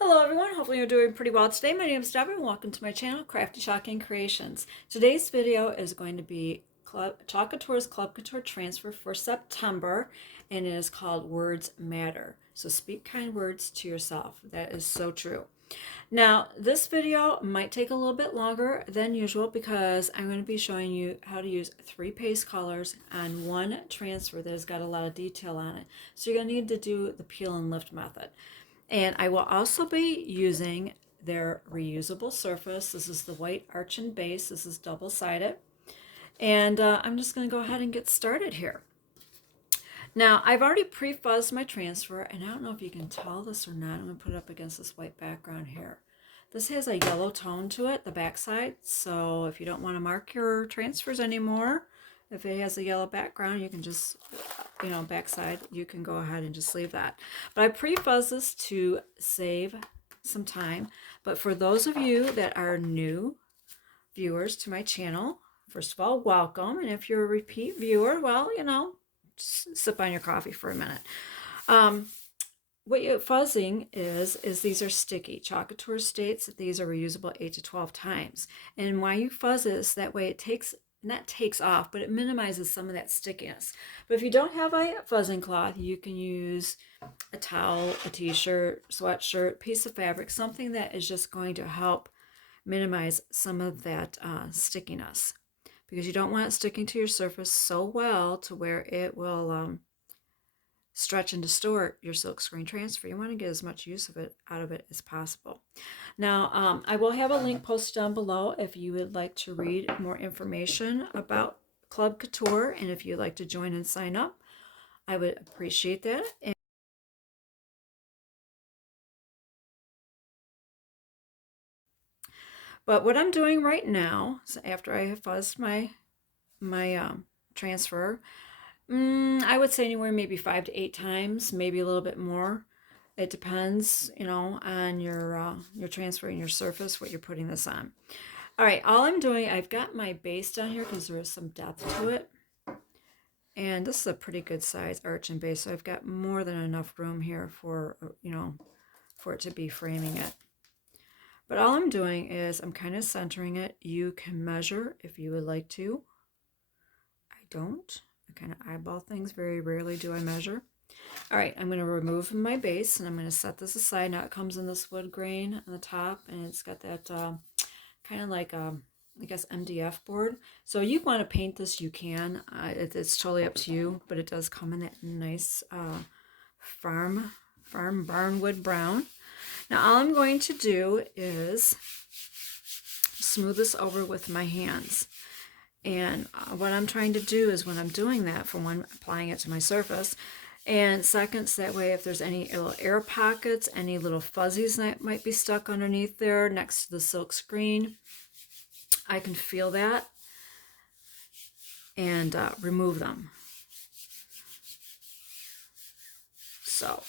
Hello everyone, hopefully you're doing pretty well today. My name is Deborah and welcome to my channel, Crafty Chalk Creations. Today's video is going to be Chalk Couture's Club Couture transfer for September, and it is called Words Matter. So speak kind words to yourself. That is so true. Now, this video might take a little bit longer than usual because I'm going to be showing you how to use 3 paste colors on one transfer that has got a lot of detail on it. So you're going to need to do the peel and lift method. And I will also be using their reusable surface. This is the white arch base. This is double-sided. And I'm just going to go ahead and get started here. Now, I've already pre-fuzzed my transfer, and I don't know if you can tell this or not. I'm going to put it up against this white background here. This has a yellow tone to it, the backside, so if you don't want to mark your transfers anymore, if it has a yellow background, you can just, backside, you can go ahead and just leave that. But I pre-fuzz this to save some time. But for those of you that are new viewers to my channel, first of all, welcome. And if you're a repeat viewer, well, just sip on your coffee for a minute. What you're fuzzing is these are sticky. Chalk Couture states that these are reusable 8 to 12 times. And why you fuzz is that way it takes off, but it minimizes some of that stickiness. But if you don't have a fuzzing cloth, you can use a towel, a t-shirt, sweatshirt, piece of fabric, something that is just going to help minimize some of that stickiness. Because you don't want it sticking to your surface so well to where it will stretch and distort your silkscreen transfer. You want to get as much use of it out of it as possible. Now, I will have a link posted down below if you would like to read more information about Club Couture, and if you'd like to join and sign up, I would appreciate that. But what I'm doing right now, so after I have fuzzed my transfer, I would say anywhere maybe 5 to 8 times, maybe a little bit more. It depends, on your transfer and your surface, what you're putting this on. All right, all I'm doing, I've got my base down here because there is some depth to it. And this is a pretty good size arch and base, so I've got more than enough room here for, for it to be framing it. But all I'm doing is I'm kind of centering it. You can measure if you would like to. I don't. I kind of eyeball things. Very rarely do I measure. All right, I'm going to remove my base, and I'm going to set this aside. Now it comes in this wood grain on the top, and it's got that kind of like, I guess, MDF board. So you want to paint this, you can. It's totally up to you, but it does come in that nice farm barnwood brown. Now all I'm going to do is smooth this over with my hands. And what I'm trying to do is when I'm doing that, for one, applying it to my surface, and second, so that way if there's any little air pockets, any little fuzzies that might be stuck underneath there next to the silk screen, I can feel that and remove them. So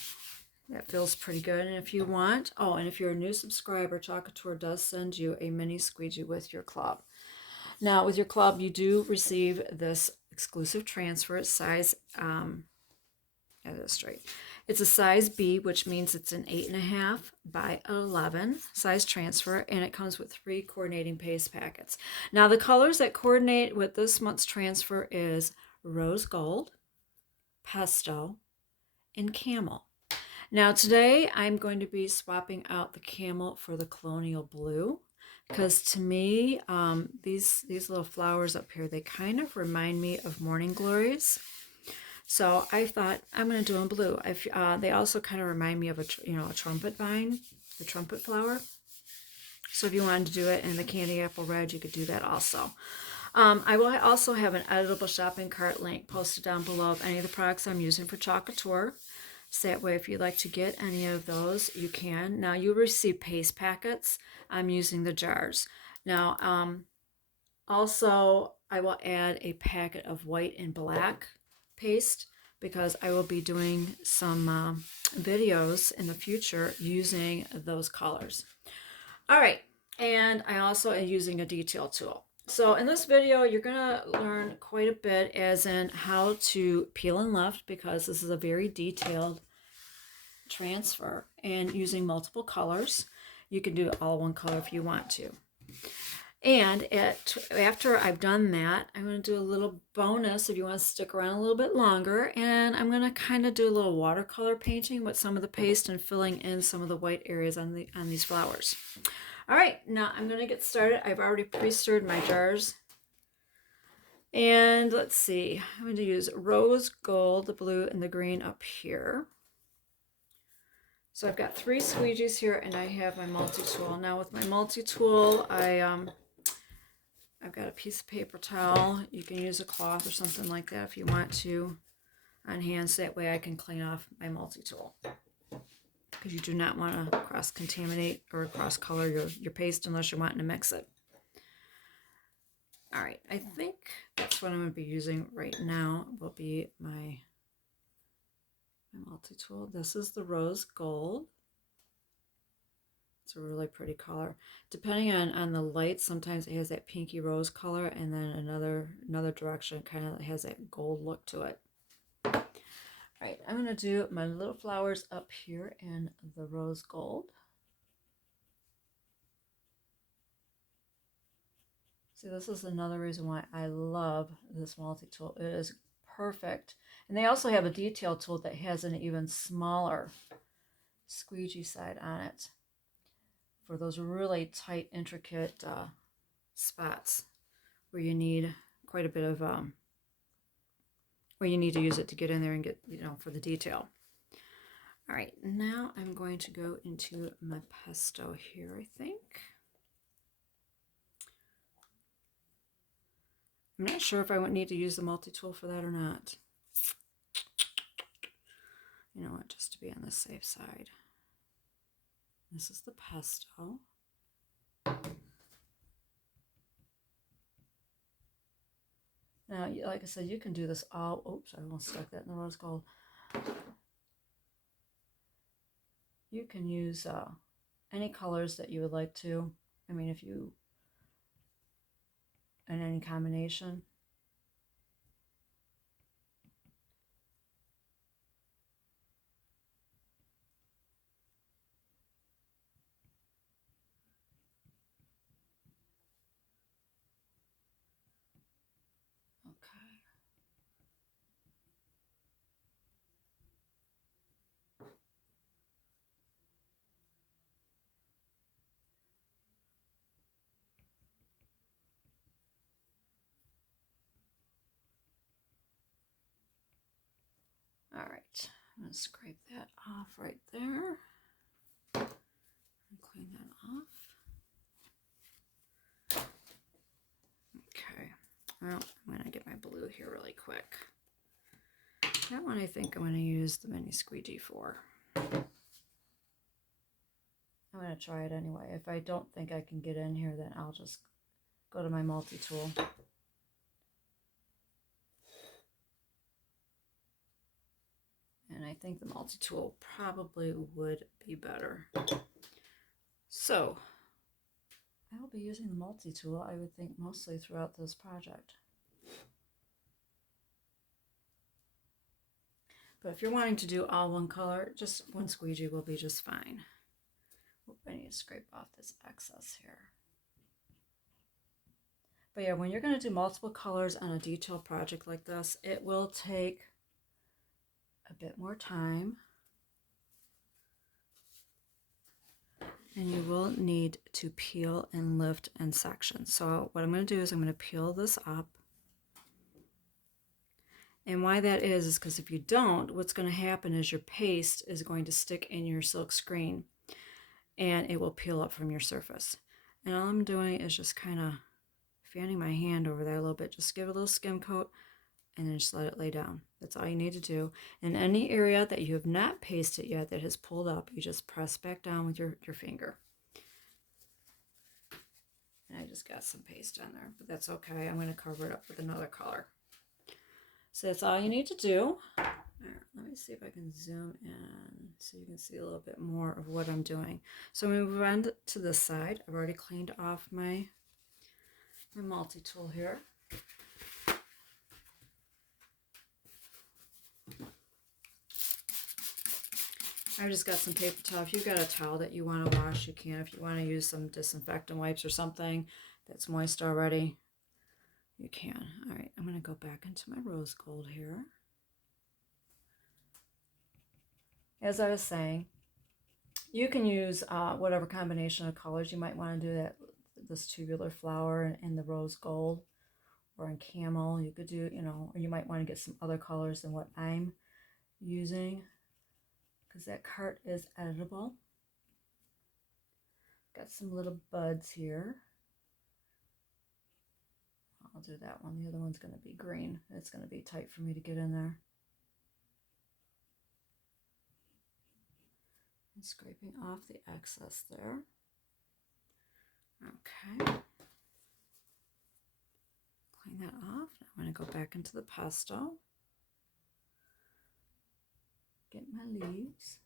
that feels pretty good. And if you want, and if you're a new subscriber, Chalk Couture does send you a mini squeegee with your club. Now, with your club, you do receive this exclusive transfer. It's size, get it straight. It's a size B, which means it's an 8.5 by 11 size transfer, and it comes with 3 coordinating paste packets. Now, the colors that coordinate with this month's transfer is rose gold, pesto, and camel. Now, today I'm going to be swapping out the camel for the colonial blue. Because to me, these little flowers up here, they kind of remind me of morning glories. So I thought I'm going to do them blue. They also kind of remind me of a trumpet vine, the trumpet flower. So if you wanted to do it in the candy apple red, you could do that also. I will also have an editable shopping cart link posted down below of any of the products I'm using for Chalk Couture. So that way, if you'd like to get any of those, you can. Now, you receive paste packets. I'm using the jars. Now, also, I will add a packet of white and black paste because I will be doing some videos in the future using those colors. All right, and I also am using a detail tool. So in this video, you're going to learn quite a bit as in how to peel and lift, because this is a very detailed transfer and using multiple colors. You can do all one color if you want to. And after I've done that, I'm going to do a little bonus if you want to stick around a little bit longer. And I'm going to kind of do a little watercolor painting with some of the paste and filling in some of the white areas on these flowers. All right, now I'm going to get started. I've already pre-stirred my jars. And let's see, I'm going to use rose gold, the blue, and the green up here. So I've got 3 squeegees here, and I have my multi-tool. Now with my multi-tool, I've got a piece of paper towel. You can use a cloth or something like that if you want to on hand, so that way I can clean off my multi-tool. Because you do not want to cross-contaminate or cross-color your paste unless you're wanting to mix it. All right, I think that's what I'm going to be using right now will be my multi-tool. This is the rose gold. It's a really pretty color. Depending on the light, sometimes it has that pinky rose color, and then another direction kind of has that gold look to it. All right, I'm going to do my little flowers up here in the rose gold. See, this is another reason why I love this multi-tool. It is perfect. And they also have a detail tool that has an even smaller squeegee side on it for those really tight, intricate spots where you need quite a bit of, where you need to use it to get in there and get, for the detail. All right, now I'm going to go into my pesto here, I think. I'm not sure if I would need to use the multi-tool for that or not. You know what, just to be on the safe side. This is the pesto. Now, like I said, you can do this all, oops, I almost stuck that in the rose gold. You can use any colors that you would like to. I mean, if you, in any combination. Okay. All right, I'm going to scrape that off right there and clean that off. Okay, well, I'm going to get my blue here really quick. That one I think I'm going to use the mini squeegee for. I'm going to try it anyway. If I don't think I can get in here, then I'll just go to my multi-tool. And I think the multi-tool probably would be better. So, I will be using the multi-tool, I would think, mostly throughout this project. But if you're wanting to do all one color, just one squeegee will be just fine. Oop, I need to scrape off this excess here. But yeah, when you're going to do multiple colors on a detailed project like this, it will take a bit more time. And you will need to peel and lift in sections. So what I'm going to do is I'm going to peel this up. And why that is because if you don't, what's going to happen is your paste is going to stick in your silk screen and it will peel up from your surface. And all I'm doing is just kind of fanning my hand over there a little bit. Just give it a little skim coat and then just let it lay down. That's all you need to do. In any area that you have not pasted yet that has pulled up, you just press back down with your finger. And I just got some paste on there, but that's okay. I'm going to cover it up with another color. So that's all you need to do. All right, let me see if I can zoom in so you can see a little bit more of what I'm doing. So I'm going to move on to this side. I've already cleaned off my multi-tool here. I just got some paper towel. If you've got a towel that you want to wash, you can. If you want to use some disinfectant wipes or something that's moist already, you can. All right, I'm going to go back into my rose gold here. As I was saying, you can use whatever combination of colors you might want to do. That this tubular flower and the rose gold, or in camel. You could do, or you might want to get some other colors than what I'm using, because that cart is editable. Got some little buds here. I'll do that one. The other one's going to be green. It's going to be tight for me to get in there. And scraping off the excess there. Okay. Clean that off. Now I'm going to go back into the pesto. Get my leaves.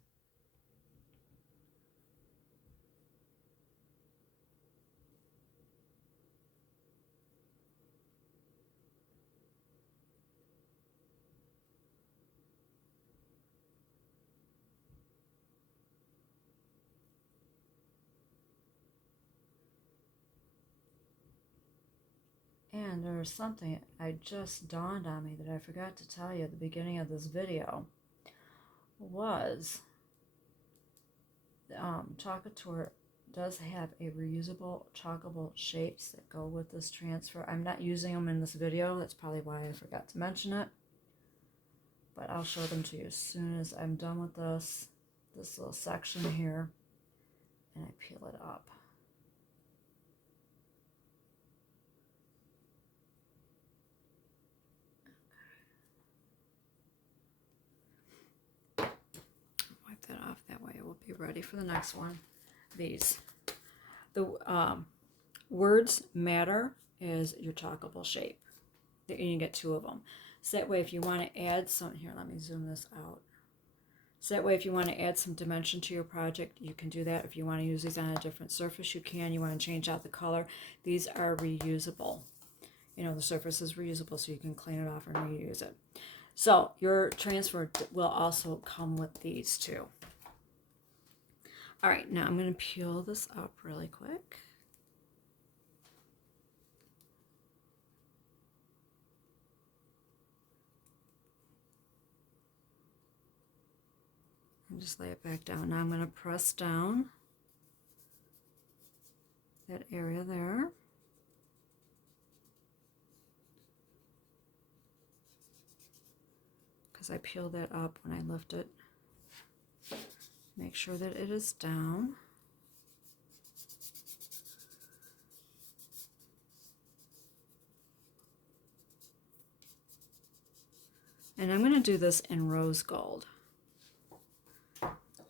And there's something I just dawned on me that I forgot to tell you at the beginning of this video was Chalk Couture does have a reusable chalkable shapes that go with this transfer. I'm not using them in this video. That's probably why I forgot to mention it. But I'll show them to you as soon as I'm done with this little section here, and I peel it up. Wipe that off. That way it will be ready for the next one. The words matter is your chalkable shape. And you get 2 of them. So that way if you want to add some, here, let me zoom this out. So that way if you want to add some dimension to your project, you can do that. If you want to use these on a different surface, you can. You want to change out the color. These are reusable. The surface is reusable, so you can clean it off and reuse it. So your transfer will also come with these too. All right, now I'm going to peel this up really quick. And just lay it back down. Now I'm going to press down that area there. Because I peeled that up when I lift it. Make sure that it is down. And I'm going to do this in rose gold.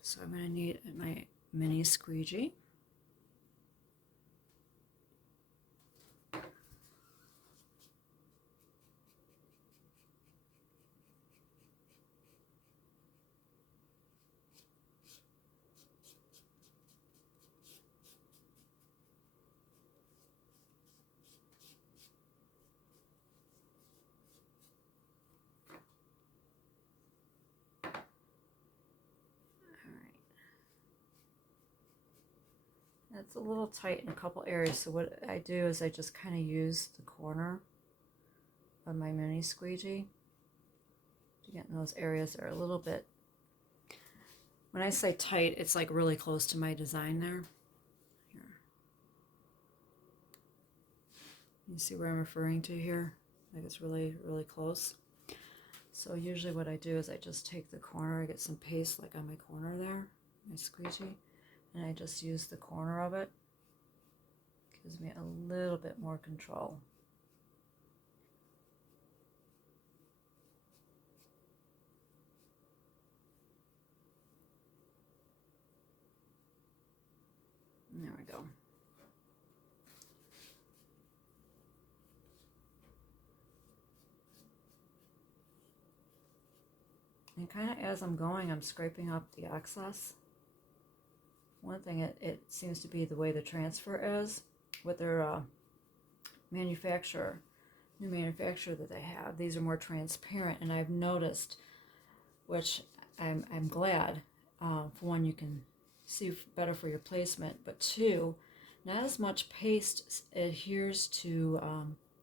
So I'm going to need my mini squeegee. It's a little tight in a couple areas, so what I do is I just kind of use the corner of my mini squeegee to get in those areas that are a little bit, when I say tight, it's like really close to my design there. Here. You see where I'm referring to here? Like it's really, really close. So usually what I do is I just take the corner, I get some paste like on my corner there, my squeegee, and I just use the corner of it. Gives me a little bit more control. There we go. And kind of as I'm going, I'm scraping up the excess. One thing, it seems to be the way the transfer is with their new manufacturer that they have. These are more transparent, and I've noticed, which I'm glad, For one, you can see better for your placement, but two, not as much paste adheres to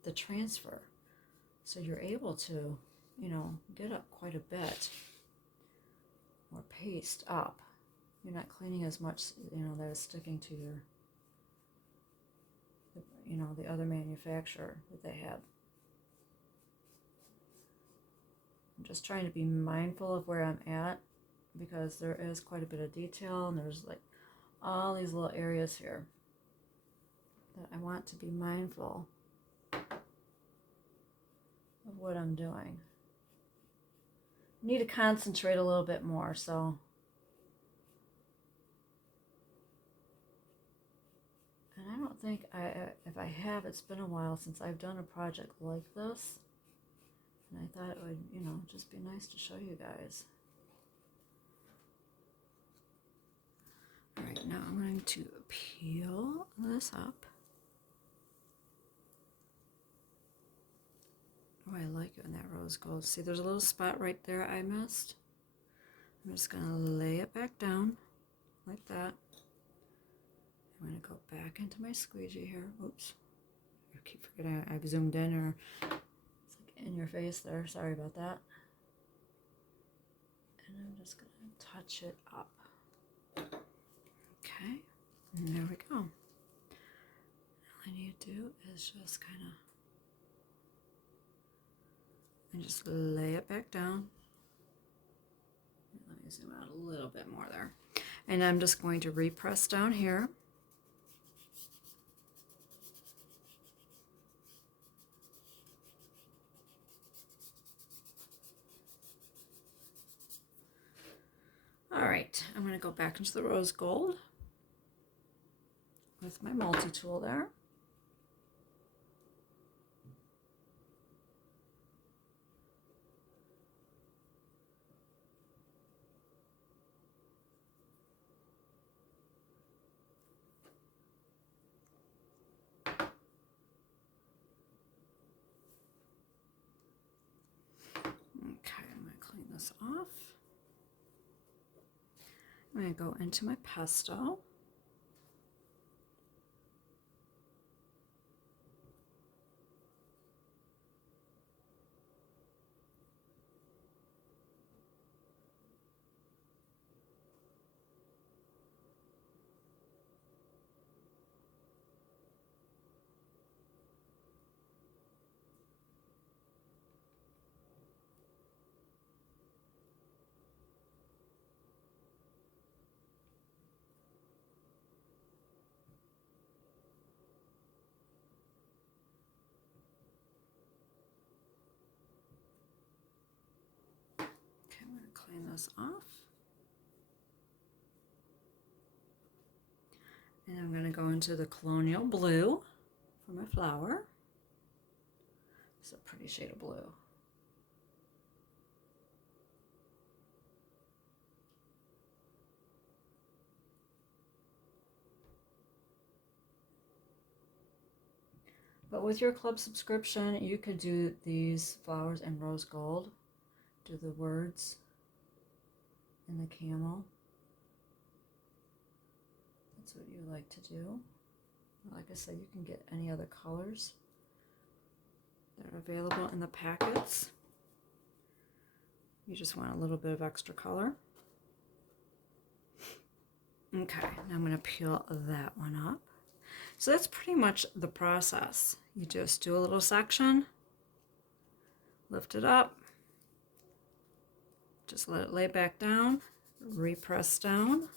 the transfer. So you're able to, get up quite a bit more paste up. You're not cleaning as much, that is sticking to your, the other manufacturer that they have. I'm just trying to be mindful of where I'm at, because there is quite a bit of detail, and there's like all these little areas here that I want to be mindful of what I'm doing. I need to concentrate a little bit more, so. And I don't think if I have, it's been a while since I've done a project like this. And I thought it would, just be nice to show you guys. All right, now I'm going to peel this up. Oh, I like it in that rose gold. See, there's a little spot right there I missed. I'm just going to lay it back down like that. I'm going to go back into my squeegee here. Oops. I keep forgetting I've zoomed in, or it's like in your face there. Sorry about that. And I'm just going to touch it up. Okay. And there we go. All I need to do is just kind of, and just lay it back down. Let me zoom out a little bit more there. And I'm just going to repress down here. All right, I'm going to go back into the rose gold with my multi-tool there. Okay, I'm going to clean this off. I'm going to go into my pesto. I'm going to clean this off. And I'm going to go into the Colonial Blue for my flower. It's a pretty shade of blue. But with your club subscription, you could do these flowers in rose gold. Do the words and the camel. That's what you like to do. Like I said, you can get any other colors that are available in the packets. You just want a little bit of extra color. Okay, now I'm going to peel that one up. So that's pretty much the process. You just do a little section, lift it up, just let it lay back down, repress down.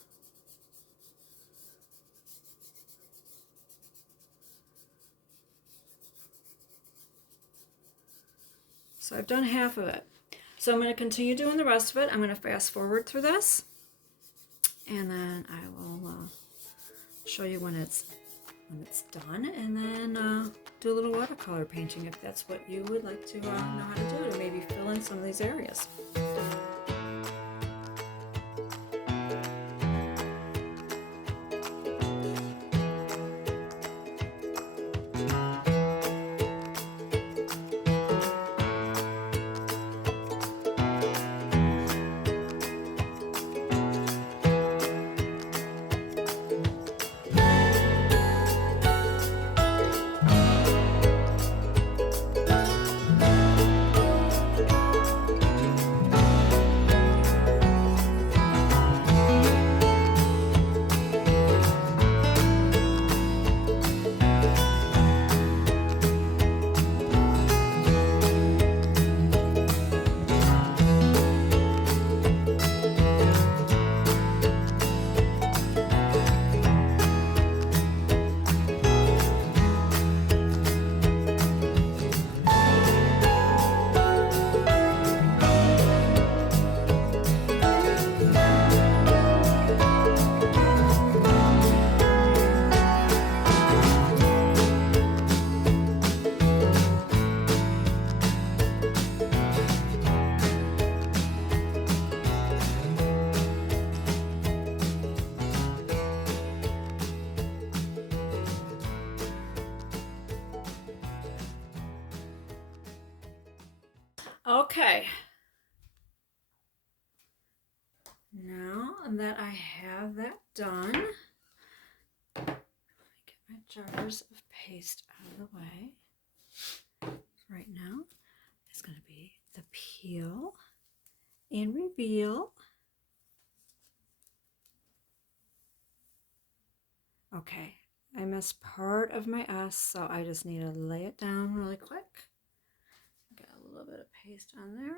So I've done half of it. So I'm going to continue doing the rest of it. I'm going to fast forward through this, and then I will show you when it's done, and then do a little watercolor painting if that's what you would like to know how to do, to maybe fill in some of these areas. Okay. Now that I have that done, get my jars of paste out of the way. Right now is going to be the peel and reveal. Okay, I missed part of my S, so I just need to lay it down really quick. Got a little bit of paste on there.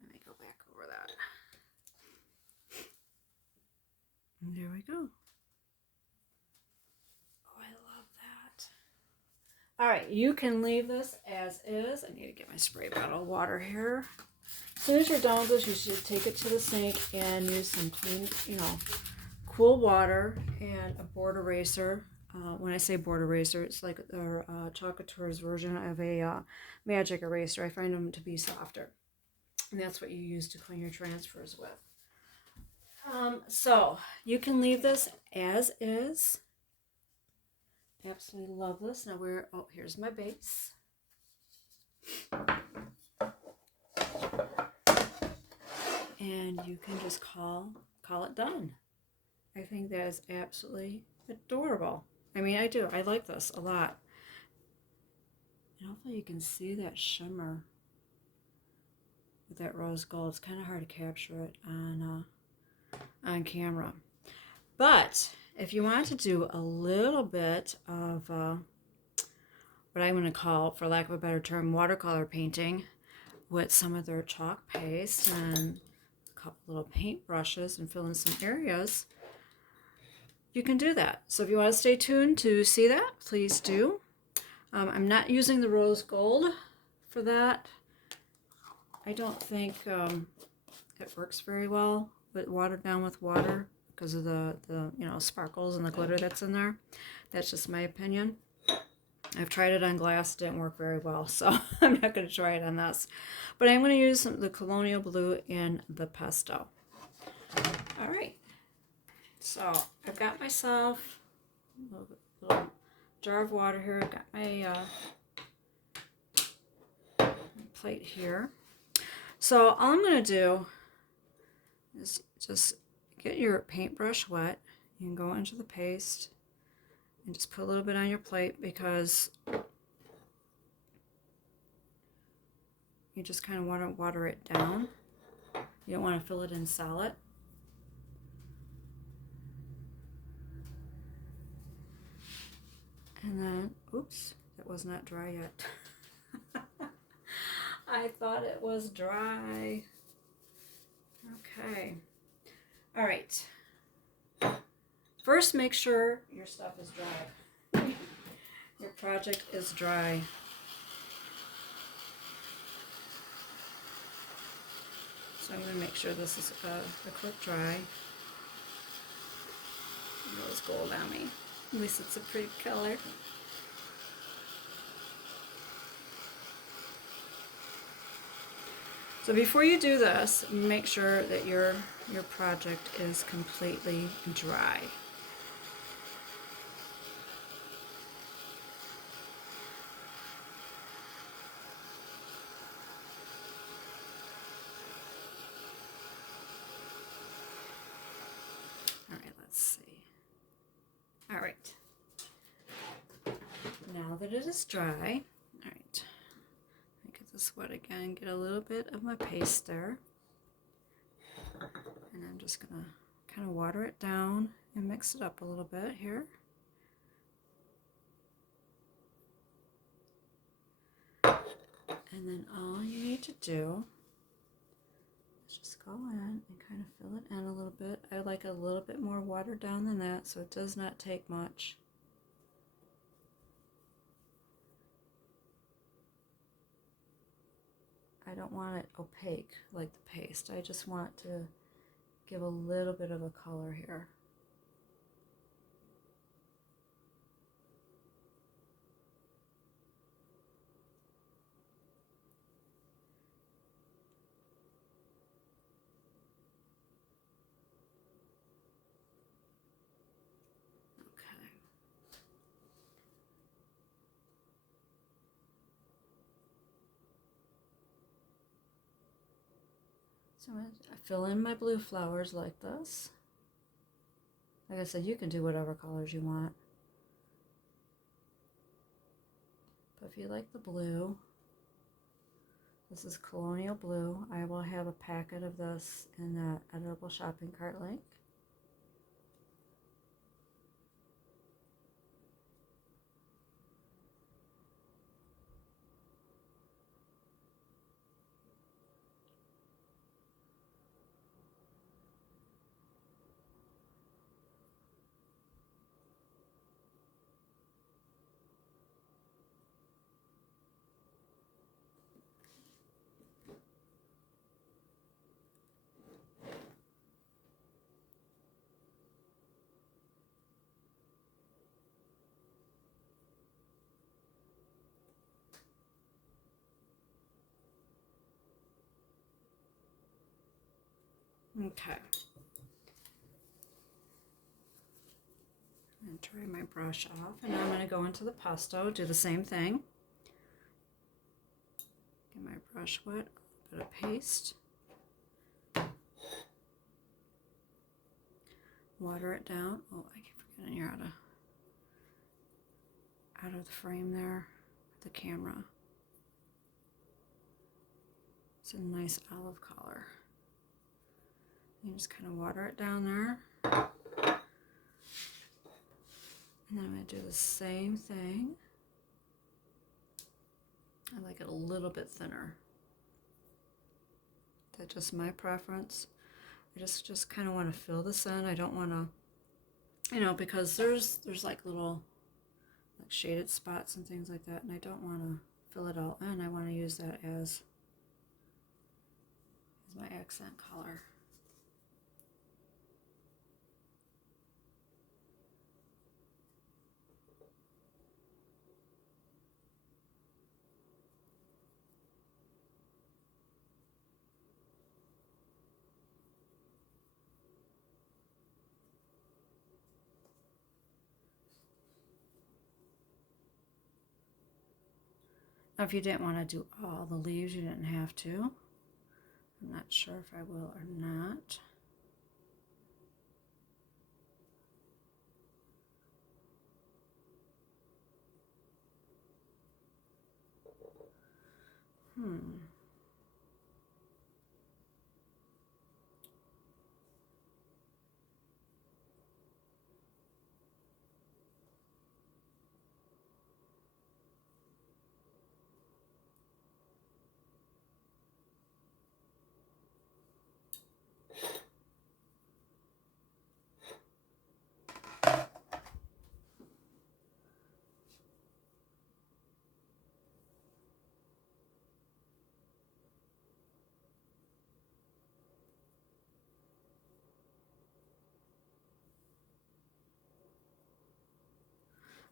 Let me go back over that. And there we go. Oh, I love that. All right, you can leave this as is. I need to get my spray bottle of water here. As soon as you're done with this, you should take it to the sink and use some clean, cool water and a board eraser. When I say board eraser, it's like the Chalk Couture's version of a magic eraser. I find them to be softer. And that's what you use to clean your transfers with. So you can leave this as is. Absolutely love this. Now here's my base. And you can just call it done. I think that is absolutely adorable. I mean, I do. I like this a lot. And hopefully you can see that shimmer with that rose gold. It's kind of hard to capture it on camera. But if you want to do a little bit of what I'm going to call, for lack of a better term, watercolor painting with some of their chalk paste and a couple little paint brushes and fill in some areas, you can do that. So if you want to stay tuned to see that, please do. I'm not using the rose gold for that. I don't think it works very well with watered down with water because of the sparkles and the glitter that's in there. That's just my opinion. I've tried it on glass, it didn't work very well, so I'm not going to try it on this. But I'm going to use the Colonial Blue in the Pesto. All right. So I've got myself a little jar of water here. I've got my plate here. So all I'm going to do is just get your paintbrush wet. You can go into the paste and just put a little bit on your plate because you just kind of want to water it down. You don't want to fill it in solid. And then, oops, that was not dry yet. I thought it was dry. Okay. All right. First, make sure your stuff is dry. Your project is dry. So I'm going to make sure this is a quick dry. Rose gold on me. At least it's a pretty color. So before you do this, make sure that your project is completely dry. All right, let's see. All right. Now that it is dry, all right, get this wet again, get a little bit of my paste there. And I'm just gonna kind of water it down and mix it up a little bit here. And then all you need to do is just go in and kind of fill it in a little bit. I like a little bit more watered down than that, so it does not take much. I don't want it opaque like the paste. I just want to give a little bit of a color here. Okay. So I fill in my blue flowers like this. Like I said, you can do whatever colors you want. But if you like the blue, this is Colonial Blue. I will have a packet of this in that editable shopping cart link. Okay. I'm going to dry my brush off, and now I'm going to go into the pesto, do the same thing. Get my brush wet, a bit of paste. Water it down. Oh, I keep forgetting you're out of the frame there, the camera. It's a nice olive color. You just kind of water it down there. And then I'm going to do the same thing. I like it a little bit thinner. That's just my preference. I just kind of want to fill this in. I don't want to, you know, because there's like little like shaded spots and things like that, and I don't want to fill it all in. I want to use that as my accent color. Now, if you didn't want to do all the leaves, you didn't have to. I'm not sure if I will or not.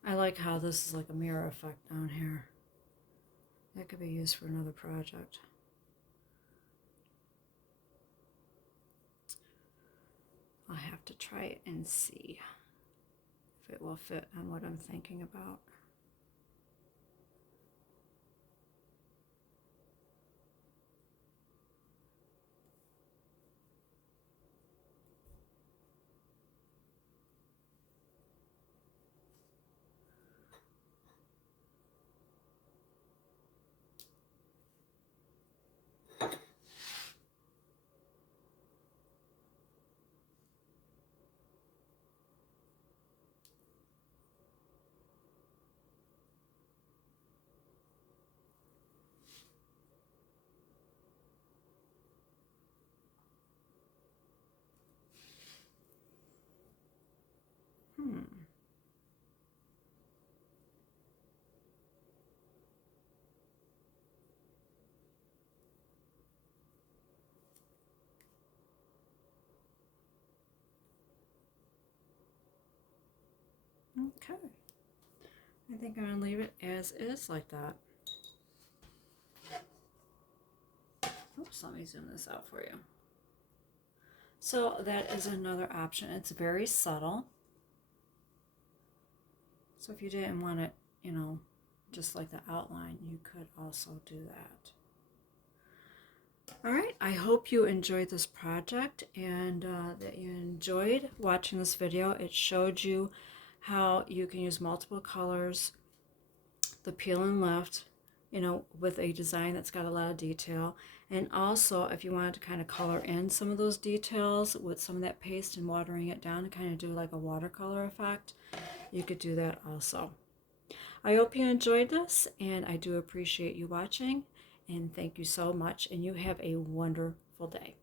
I like how this is like a mirror effect down here. That could be used for another project. I'll have to try it and see if it will fit on what I'm thinking about. Okay. I think I'm going to leave it as is like that. Oops, let me zoom this out for you. So that is another option. It's very subtle. So if you didn't want it, you know, just like the outline, you could also do that. All right, I hope you enjoyed this project and that you enjoyed watching this video. It showed you how you can use multiple colors, the peel and lift, with a design that's got a lot of detail. And also, if you wanted to kind of color in some of those details with some of that paste and watering it down and kind of do like a watercolor effect, you could do that also. I hope you enjoyed this, and I do appreciate you watching, and thank you so much, and you have a wonderful day.